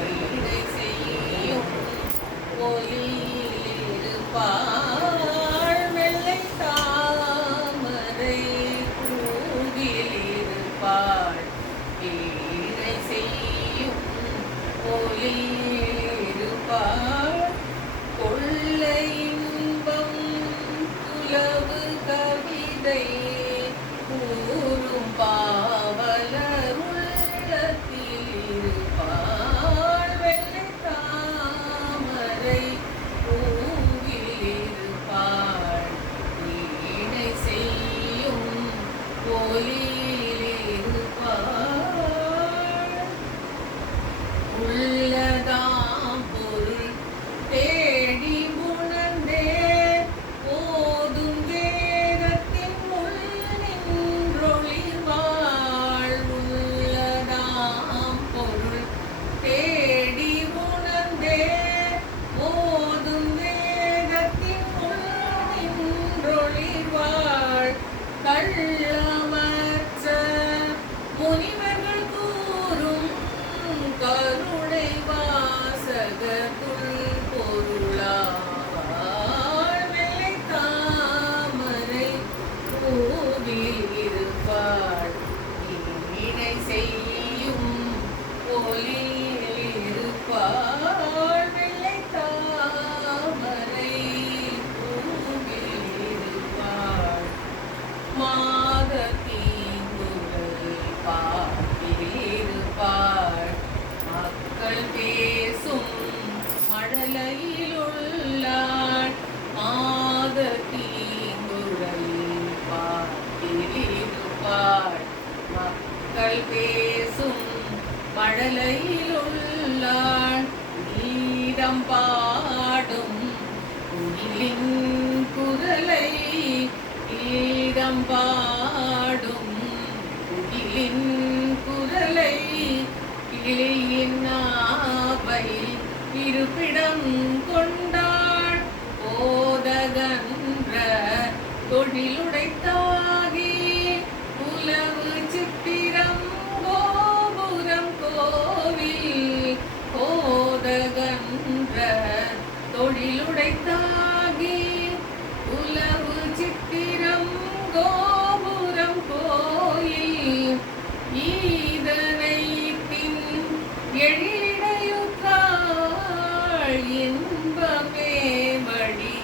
ஈடை செய்யும் ஒலியிருப்பாள் வெள்ளை தாமரை பூவிலிருப்பாள் ஈடை செய்யும் ஒலியிருப்பாள் கொள்ளை இன்பம் துலவு கவிதை கூறும் பாவலர் உள்ளத்திலிருப்பாள் வெள்ளை தாமரை பூவிலிருப்பாள் ஈடை செய்யும் ஒலியிலிருப்பாள் உள்ளதாம் பொருள் தேடி உணர்ந்தே ஓதும் வேதத்தின் உள் நின்றொளிர்வாள் உள்ளதாம் பொருள் தேடி உணர்ந்தே ஓதும் வேதத்தின் உள் நின்றொளிர்வாள் கள்ளமற்ற முனிவர்கள் கூறும் கருணை வாசகத்துள் பொருளாள் வெள்ளை தாமரை பூவில் இருப்பாள் ஈடை செய்யும் ஒலியில் இருப்பாள் வெள்ளை தாமரை பூவில் இருப்பாள் மாத தீங்குகள் பாட்டிலிருப்பாள் மக்கள் பேசும் மழலையில் உள்ளாள் மாத தீங்குழல் பாட்டிலிருப்பாள் மக்கள் பேசும் மழலையில் உள்ளாள் நீதம் பாடும் குயிலின் குரலை ஈடம் பாடும் குயிலின் குரலை கிளியின் நாவை இருப்பிடம் கொண்டாள் போதகன்ற தொழிலுடைத்தாகி உலவு சித்திரம் கோபுரம் கோவில் போதகன்ற தொழிலுடைத்தாகி உலவு சித்திரம் கோபுரம் கோயில் ஈதனை பின் எழிடையுற்றாள் இன்பமே வழி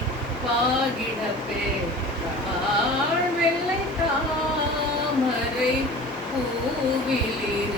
பாகிட பெற்றாள் வெள்ளை தாமரை பூவில்